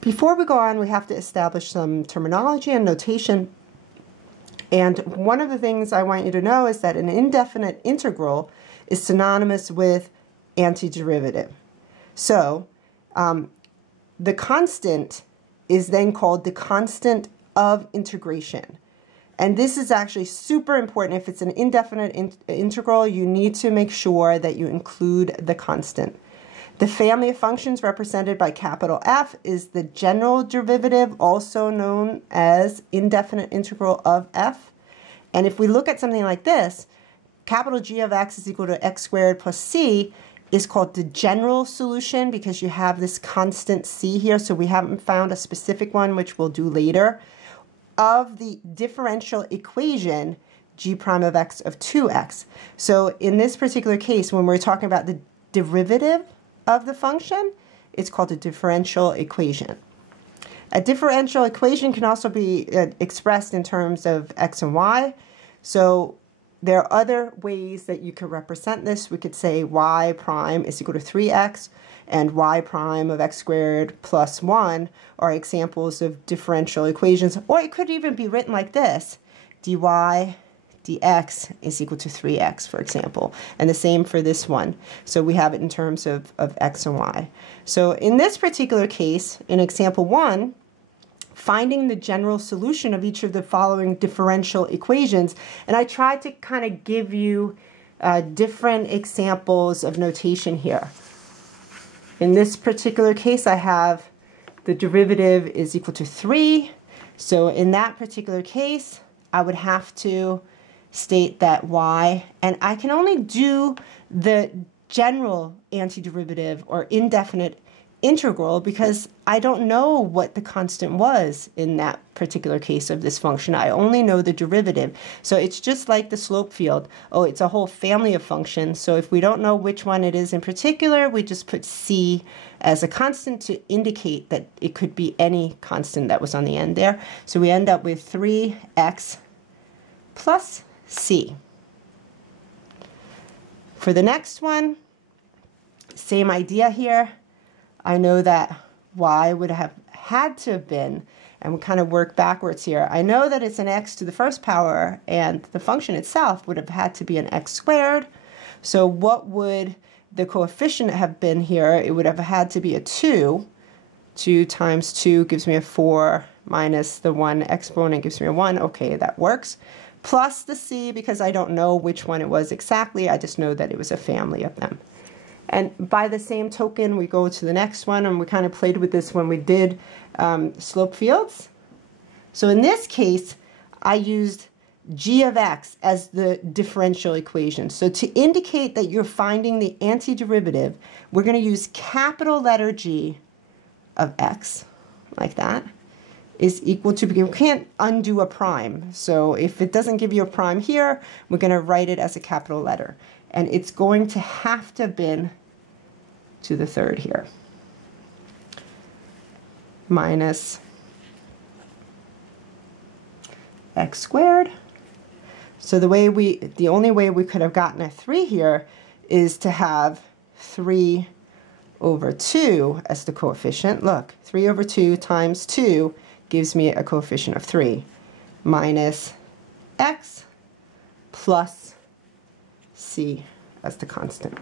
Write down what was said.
Before we go on, we have to establish some terminology and notation. And one of the things I want you to know is that an indefinite integral is synonymous with antiderivative. So the constant is then called the constant of integration. And this is actually super important. If it's an indefinite integral, you need to make sure that you include the constant. The family of functions represented by capital F is the general derivative, also known as indefinite integral of f. And if we look at something like this, capital G of x is equal to x squared plus c is called the general solution because you have this constant c here, so we haven't found a specific one, which we'll do later, of the differential equation g prime of x of 2x. So in this particular case, when we're talking about the derivative of the function, it's called a differential equation. A differential equation can also be expressed in terms of x and y. So there are other ways that you could represent this. We could say y prime is equal to 3x and y prime of x squared plus 1 are examples of differential equations. Or it could even be written like this: dy dx is equal to 3x, for example. And the same for this one. So we have it in terms of x and y. So in this particular case, in example 1, finding the general solution of each of the following differential equations. And I tried to kind of give you different examples of notation here. In this particular case, I have the derivative is equal to 3. So in that particular case, I would have to state that y, and I can only do the general antiderivative or indefinite integral because I don't know what the constant was in that particular case of this function. I only know the derivative. So it's just like the slope field. Oh, it's a whole family of functions. So if we don't know which one it is in particular, we just put c as a constant to indicate that it could be any constant that was on the end there. So we end up with 3x plus c. For the next one, same idea here. I know that y would have had to have been, and we kind of work backwards here. I know that it's an x to the first power, and the function itself would have had to be an x squared. So what would the coefficient have been here? It would have had to be a 2. 2 times 2 gives me a 4, minus the 1 exponent gives me a 1. Okay, that works. Plus the c, because I don't know which one it was exactly. I just know that it was a family of them. And by the same token, we go to the next one, and we kind of played with this when we did slope fields. So in this case, I used g of x as the differential equation. So to indicate that you're finding the antiderivative, we're going to use capital letter G of x, like that, is equal to, because we can't undo a prime. So if it doesn't give you a prime here, we're going to write it as a capital letter. And it's going to have to have been to the third here. Minus x squared. So the only way we could have gotten a 3 here is to have 3 over 2 as the coefficient. Look, 3 over 2 times 2 gives me a coefficient of 3. Minus x plus c as the constant.